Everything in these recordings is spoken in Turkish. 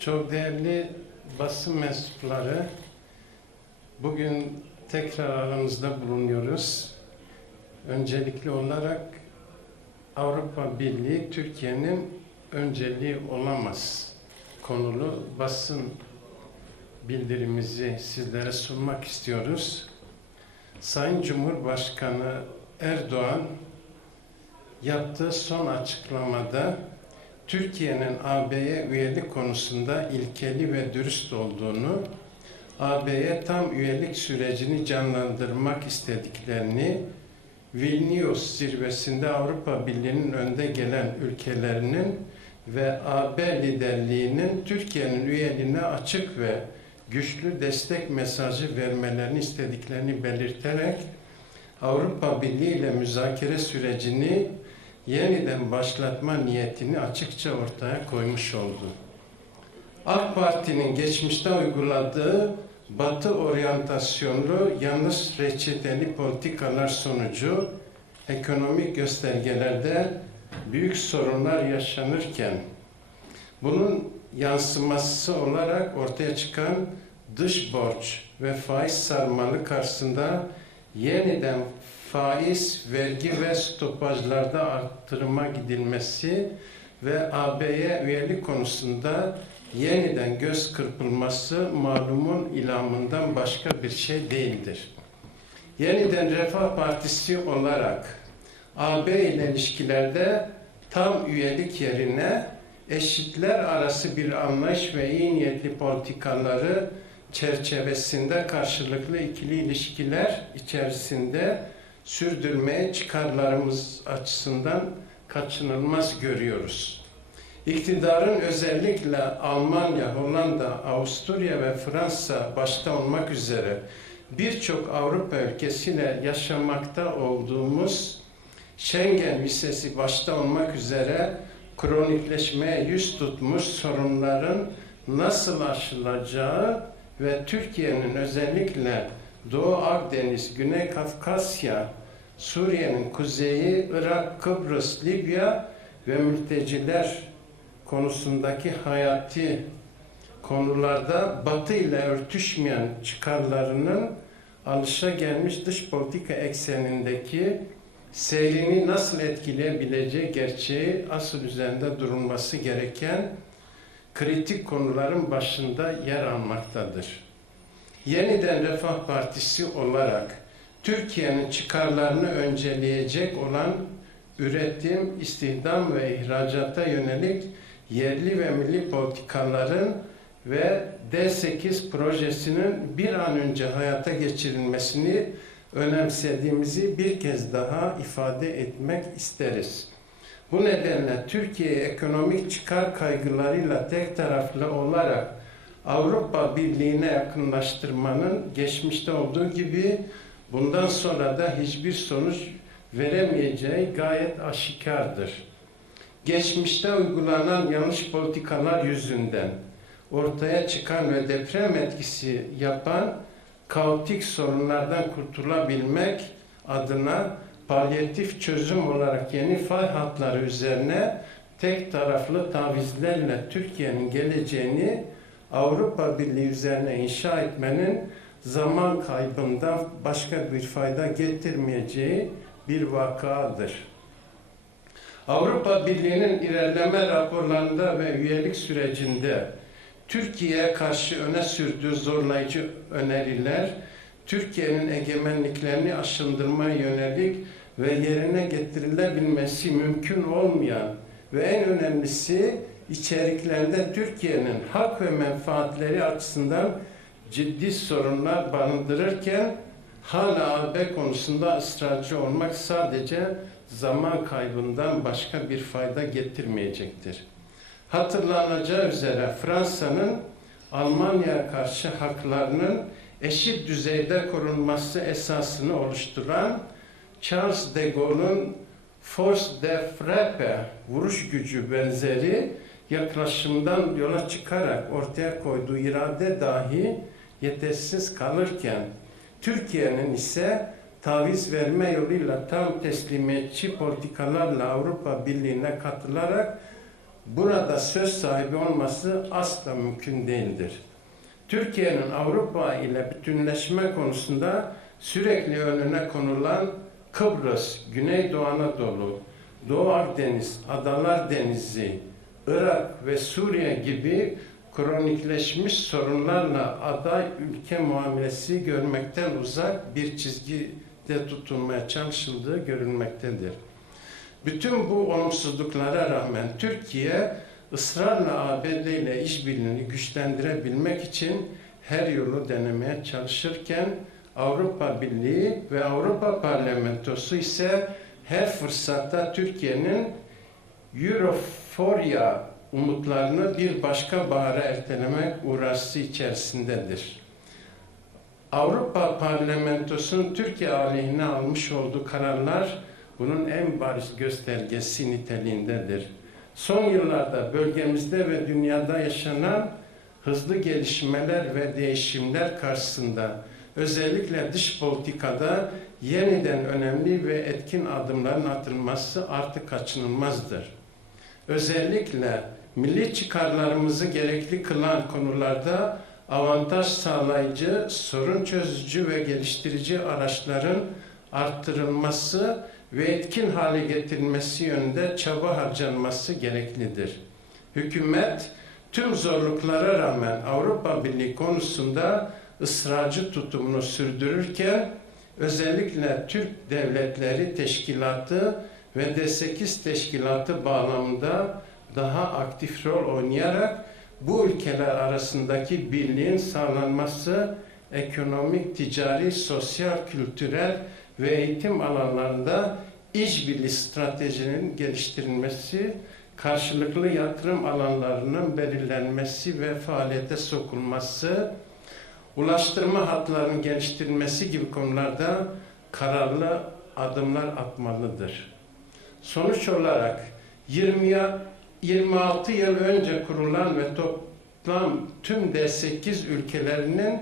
Çok değerli basın mensupları, bugün tekrar aramızda bulunuyoruz. Öncelikli olarak Avrupa Birliği Türkiye'nin önceliği olamaz konulu basın bildirimizi sizlere sunmak istiyoruz. Sayın Cumhurbaşkanı Erdoğan yaptığı son açıklamada Türkiye'nin AB'ye üyelik konusunda ilkeli ve dürüst olduğunu, AB'ye tam üyelik sürecini canlandırmak istediklerini, Vilnius zirvesinde Avrupa Birliği'nin önde gelen ülkelerinin ve AB liderliğinin Türkiye'nin üyeliğine açık ve güçlü destek mesajı vermelerini istediklerini belirterek Avrupa Birliği ile müzakere sürecini yeniden başlatma niyetini açıkça ortaya koymuş oldu. AK Parti'nin geçmişte uyguladığı Batı oryantasyonlu yanlış reçeteli politikalar sonucu ekonomik göstergelerde büyük sorunlar yaşanırken bunun yansıması olarak ortaya çıkan dış borç ve faiz sarmalı karşısında yeniden faiz, vergi ve stopajlarda arttırıma gidilmesi ve AB'ye üyelik konusunda yeniden göz kırpılması malumun ilamından başka bir şey değildir. Yeniden Refah Partisi olarak AB ile ilişkilerde tam üyelik yerine eşitler arası bir anlayış ve iyi niyetli politikaları çerçevesinde karşılıklı ikili ilişkiler içerisinde sürdürmeye çıkarlarımız açısından kaçınılmaz görüyoruz. İktidarın özellikle Almanya, Hollanda, Avusturya ve Fransa başta olmak üzere birçok Avrupa ülkesiyle yaşamakta olduğumuz Schengen vizesi başta olmak üzere kronikleşmeye yüz tutmuş sorunların nasıl aşılacağı ve Türkiye'nin özellikle Doğu Akdeniz, Güney Kafkasya, Suriye'nin kuzeyi, Irak, Kıbrıs, Libya ve mülteciler konusundaki hayati konularda Batı ile örtüşmeyen çıkarlarının alışa gelmiş dış politika eksenindeki seyrini nasıl etkileyebileceği gerçeği asıl üzerinde durulması gereken kritik konuların başında yer almaktadır. Yeniden Refah Partisi olarak Türkiye'nin çıkarlarını önceleyecek olan üretim, istihdam ve ihracata yönelik yerli ve milli politikaların ve D8 projesinin bir an önce hayata geçirilmesini önemsediğimizi bir kez daha ifade etmek isteriz. Bu nedenle Türkiye ekonomik çıkar kaygılarıyla tek taraflı olarak Avrupa Birliği'ne yakınlaştırmanın geçmişte olduğu gibi bundan sonra da hiçbir sonuç veremeyeceği gayet aşikardır. Geçmişte uygulanan yanlış politikalar yüzünden ortaya çıkan ve deprem etkisi yapan kaotik sorunlardan kurtulabilmek adına palyatif çözüm olarak yeni fay hatları üzerine tek taraflı tavizlerle Türkiye'nin geleceğini Avrupa Birliği üzerine inşa etmenin zaman kaybından başka bir fayda getirmeyeceği bir vakadır. Avrupa Birliği'nin ilerleme raporlarında ve üyelik sürecinde Türkiye'ye karşı öne sürdüğü zorlayıcı öneriler, Türkiye'nin egemenliklerini aşındırmaya yönelik ve yerine getirilebilmesi mümkün olmayan ve en önemlisi içeriklerinde Türkiye'nin hak ve menfaatleri açısından ciddi sorunlar barındırırken hala AB konusunda ısrarcı olmak sadece zaman kaybından başka bir fayda getirmeyecektir. Hatırlanacağı üzere Fransa'nın Almanya'ya karşı haklarının eşit düzeyde korunması esasını oluşturan Charles de Gaulle'un force de frappe, vuruş gücü benzeri yaklaşımdan yola çıkarak ortaya koyduğu irade dahi yetersiz kalırken Türkiye'nin ise taviz verme yoluyla tam teslimiyetçi politikalarla Avrupa Birliği'ne katılarak burada söz sahibi olması asla mümkün değildir. Türkiye'nin Avrupa ile bütünleşme konusunda sürekli önüne konulan Kıbrıs, Güneydoğu Anadolu, Doğu Akdeniz, Adalar Denizi, Irak ve Suriye gibi kronikleşmiş sorunlarla aday ülke muamelesi görmekten uzak bir çizgide tutulmaya çalışıldığı görülmektedir. Bütün bu olumsuzluklara rağmen Türkiye ısrarla ABD ile işbirliğini güçlendirebilmek için her yolu denemeye çalışırken Avrupa Birliği ve Avrupa Parlamentosu ise her fırsatta Türkiye'nin Euroforia umutlarını bir başka bahara ertelemek uğraşısı içerisindedir. Avrupa Parlamentosu'nun Türkiye aleyhine almış olduğu kararlar bunun en bariz göstergesi niteliğindedir. Son yıllarda bölgemizde ve dünyada yaşanan hızlı gelişmeler ve değişimler karşısında özellikle dış politikada yeniden önemli ve etkin adımların atılması artık kaçınılmazdır. Özellikle milli çıkarlarımızı gerekli kılan konularda avantaj sağlayıcı, sorun çözücü ve geliştirici araçların arttırılması ve etkin hale getirilmesi yönünde çaba harcanması gereklidir. Hükümet tüm zorluklara rağmen Avrupa Birliği konusunda ısrarcı tutumunu sürdürürken özellikle Türk Devletleri Teşkilatı ve D8 Teşkilatı bağlamında daha aktif rol oynayarak bu ülkeler arasındaki birliğin sağlanması ekonomik, ticari, sosyal, kültürel ve eğitim alanlarında işbirliği stratejinin geliştirilmesi, karşılıklı yatırım alanlarının belirlenmesi ve faaliyete sokulması, ulaştırma hatlarının geliştirilmesi gibi konularda kararlı adımlar atmalıdır. Sonuç olarak 20 26 yıl önce kurulan ve toplam tüm D8 ülkelerinin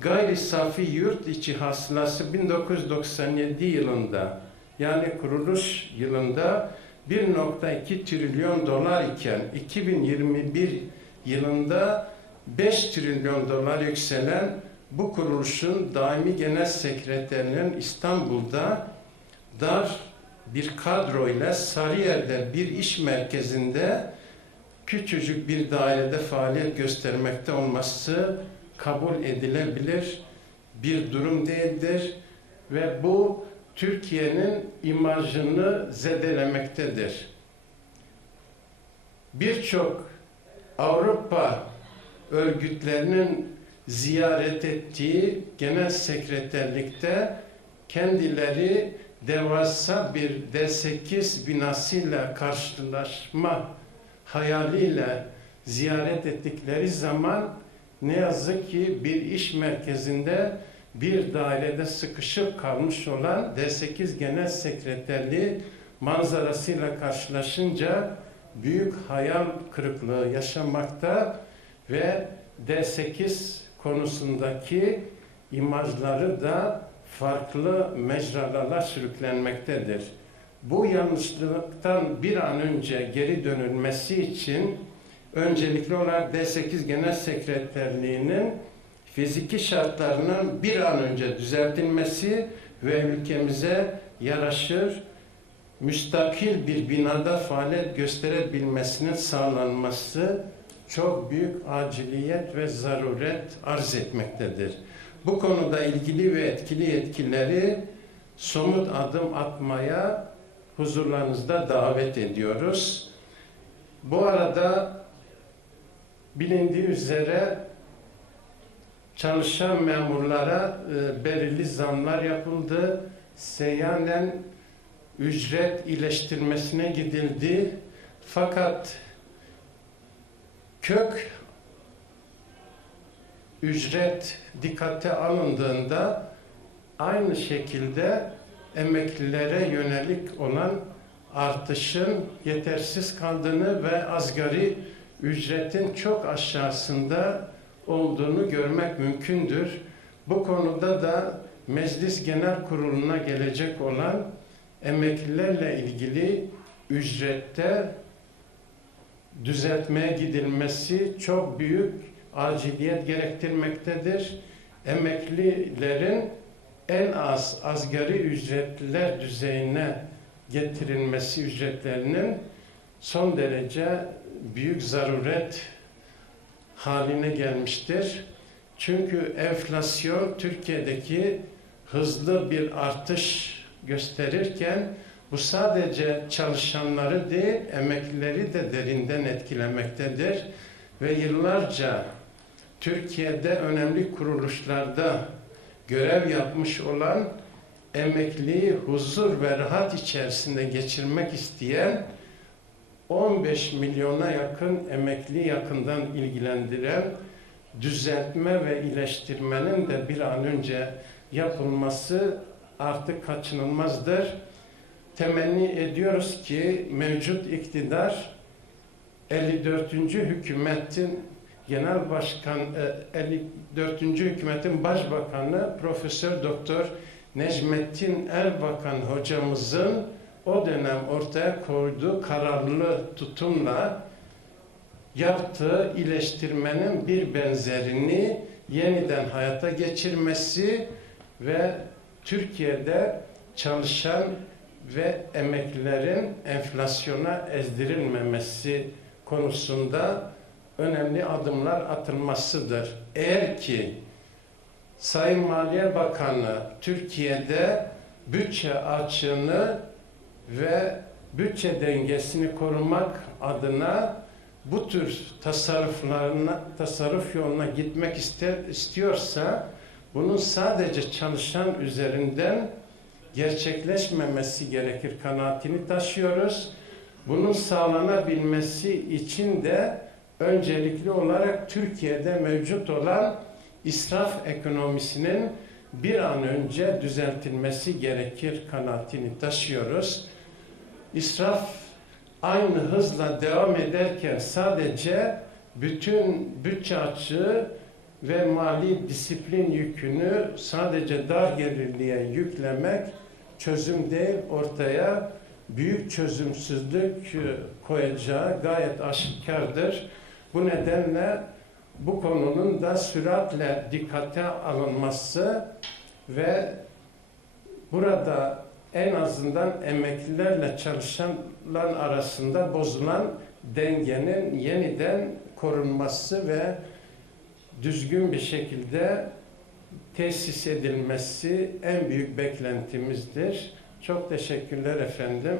gayri safi yurt içi hasılası 1997 yılında yani kuruluş yılında 1.2 trilyon dolar iken 2021 yılında 5 trilyon dolar yükselen bu kuruluşun daimi genel sekreterinin İstanbul'da dar bir kadro ile Sarıyer'de bir iş merkezinde küçücük bir dairede faaliyet göstermekte olması kabul edilebilir bir durum değildir ve bu Türkiye'nin imajını zedelemektedir. Birçok Avrupa örgütlerinin ziyaret ettiği genel sekreterlikte kendileri devasa bir D8 binasıyla karşılaşma hayaliyle ziyaret ettikleri zaman ne yazık ki bir iş merkezinde bir dairede sıkışıp kalmış olan D8 Genel Sekreterliği manzarasıyla karşılaşınca büyük hayal kırıklığı yaşamakta ve D8 konusundaki imajları da farklı mecralarla sürüklenmektedir. Bu yanlışlıktan bir an önce geri dönülmesi için öncelikli olarak D8 Genel Sekreterliği'nin fiziki şartlarının bir an önce düzeltilmesi ve ülkemize yaraşır, müstakil bir binada faaliyet gösterebilmesinin sağlanması çok büyük aciliyet ve zaruret arz etmektedir. Bu konuda ilgili ve etkili yetkilileri somut adım atmaya huzurlarınızda davet ediyoruz. Bu arada bilindiği üzere çalışan memurlara e, belirli zamlar yapıldı. Seyyanen ücret iyileştirmesine gidildi. Fakat kök ücret dikkate alındığında aynı şekilde emeklilere yönelik olan artışın yetersiz kaldığını ve asgari ücretin çok aşağısında olduğunu görmek mümkündür. Bu konuda da Meclis Genel Kurulu'na gelecek olan emeklilerle ilgili ücrette düzeltmeye gidilmesi çok büyük aciliyet gerektirmektedir. Emeklilerin en az asgari ücretliler düzeyine getirilmesi ücretlerinin son derece büyük zaruret haline gelmiştir. Çünkü enflasyon Türkiye'deki hızlı bir artış gösterirken bu sadece çalışanları değil, emeklileri de derinden etkilemektedir. Ve yıllarca Türkiye'de önemli kuruluşlarda görev yapmış olan emekliyi huzur ve rahat içerisinde geçirmek isteyen 15 milyona yakın emekli yakından ilgilendiren düzeltme ve iyileştirmenin de bir an önce yapılması artık kaçınılmazdır. Temenni ediyoruz ki mevcut iktidar 54. hükümetin genel başkan e, 54. hükümetin başbakanı Profesör Doktor Necmettin Erbakan hocamızın o dönem ortaya koyduğu kararlı tutumla yaptığı iyileştirmenin bir benzerini yeniden hayata geçirmesi ve Türkiye'de çalışan ve emeklilerin enflasyona ezdirilmemesi konusunda önemli adımlar atılmasıdır. Eğer ki Sayın Maliye Bakanı Türkiye'de bütçe açığını ve bütçe dengesini korumak adına bu tür tasarruflarına, tasarruf yoluna gitmek ister, istiyorsa bunun sadece çalışan üzerinden gerçekleşmemesi gerekir kanaatini taşıyoruz. Bunun sağlanabilmesi için de öncelikli olarak Türkiye'de mevcut olan israf ekonomisinin bir an önce düzeltilmesi gerekir kanaatini taşıyoruz. İsraf aynı hızla devam ederken sadece bütün bütçe açığı ve mali disiplin yükünü sadece dar gelirliye yüklemek çözüm değil ortaya büyük çözümsüzlük koyacağı gayet aşikardır. Bu nedenle bu konunun da süratle dikkate alınması ve burada en azından emeklilerle çalışanlar arasında bozulan dengenin yeniden korunması ve düzgün bir şekilde tesis edilmesi en büyük beklentimizdir. Çok teşekkürler efendim.